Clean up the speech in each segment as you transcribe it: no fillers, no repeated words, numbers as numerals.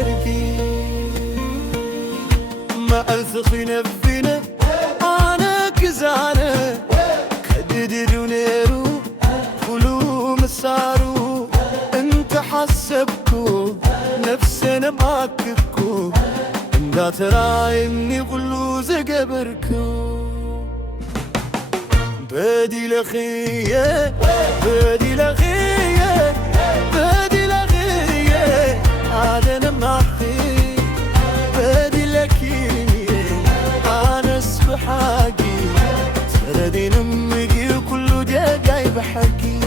حرقي ما ألثخي نفينا أنا كزانة كددرو نيرو كلو مسارو انت حسبكو نفسنا ماككو اندا ترايمني كلو زقبركو بدي لخيه بدي لخيه بدي لخيه عادنا معخي بدي لكيه انا اسبحاقي تردي نمقي وكله جاي بحقي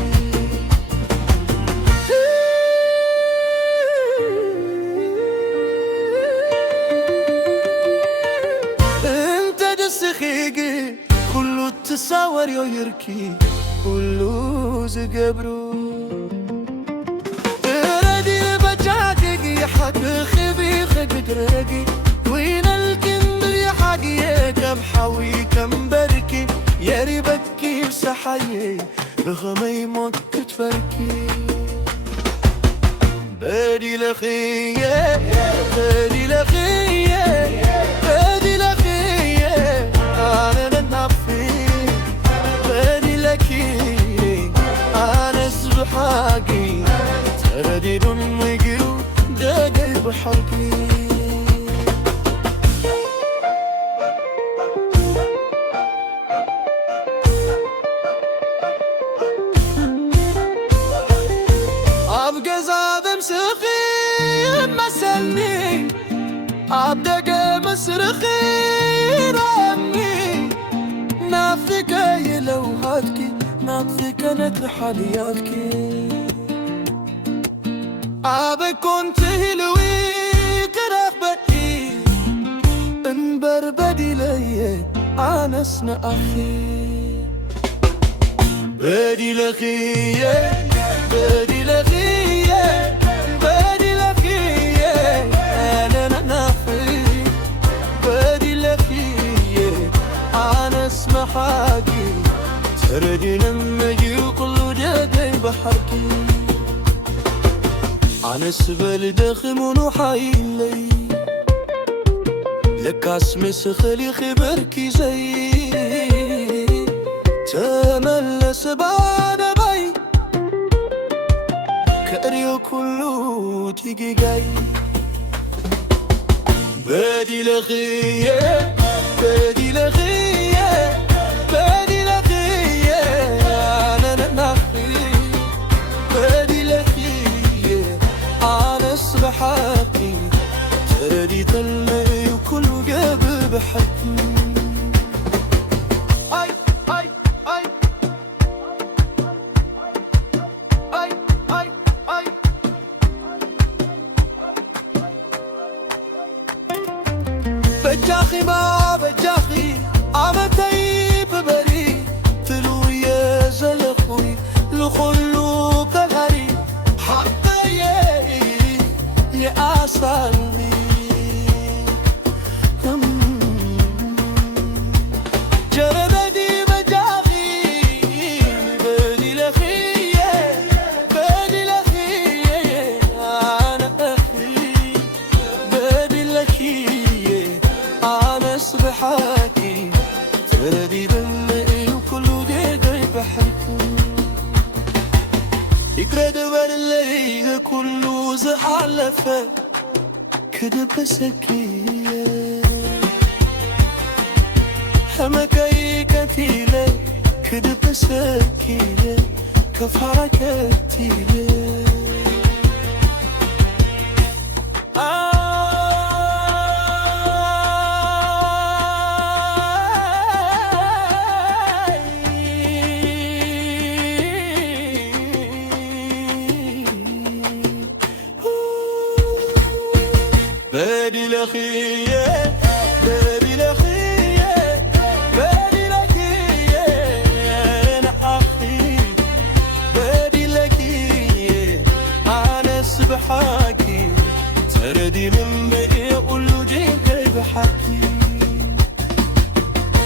انت دسخيقي كله تساور يركي كله زقبرو تردي بجاقي حق خبي خبدرقي وين الكندر يا حقي كم حوي كم بركي يا ريبكي بسحيي رغمي موت تفركي بدي لخيه بدي لخيه بدي لخيه انا ننفي بدي لكي انا سبحاقي تردي دمي داقي بحرقي مسخي مسلني عبدك مسرخي رامي نافك يلوهاتك نافك نتحلياتك عبك كنت هلوي كرخبتي انبر بدي لي انا سنا اخي بدي لخيه بدي لخيه بدي لخيه انا نافي بدي لخيه انا اسمع حاجي تردي لما اجي وكله جاي بحركي انا سبل دخمون وحايلي لك اسمي سخلي خبركي زي تملس بعد بي كأريو كله تيجي جاي بدي لخيه بدي لخيه بدي لخيه انا نخي بدي لخيه انا صبحاتي تردي تلمي وكله جاب بحكي بجاخي ما بجاخي عمتي ببري تلو يا زلخوي لخلو كالهري حتى يا أصلي جربدي بجاخي بدي لخيه بدي لخيه أنا أخي بدي لخيه أنا صبحاتي تردي بمئي وكله ديقي بحكي يكرد بالليل كله زحلفة كده بسكية همكي كتيلة كده بسكية كفارة كتيلة بدي لخيه بدي لخيه بدي لخيه انا اخي بدي لخيه انا سبحاقي تردي من بقي اقول له جاي بحكي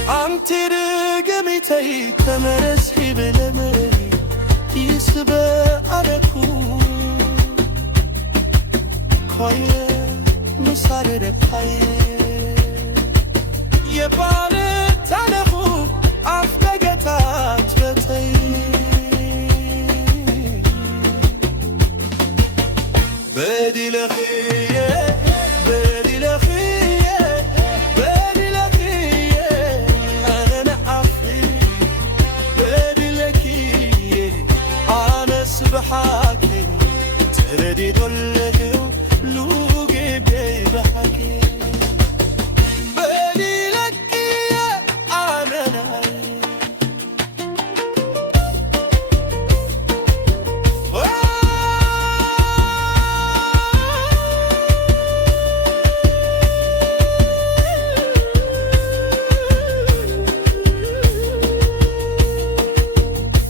عم ترقمي تي تمرسي بلمري يسبق على كون خيال نصار ربحي يبان تنخو عفققتات بتي بدي لخيه بدي لخيه بدي لخيه أنا عفي بدي لكيه أنا سبحاكي تردي دولك لوقي بحكي بدي لكيه أنا ناي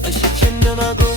أشكن دماغو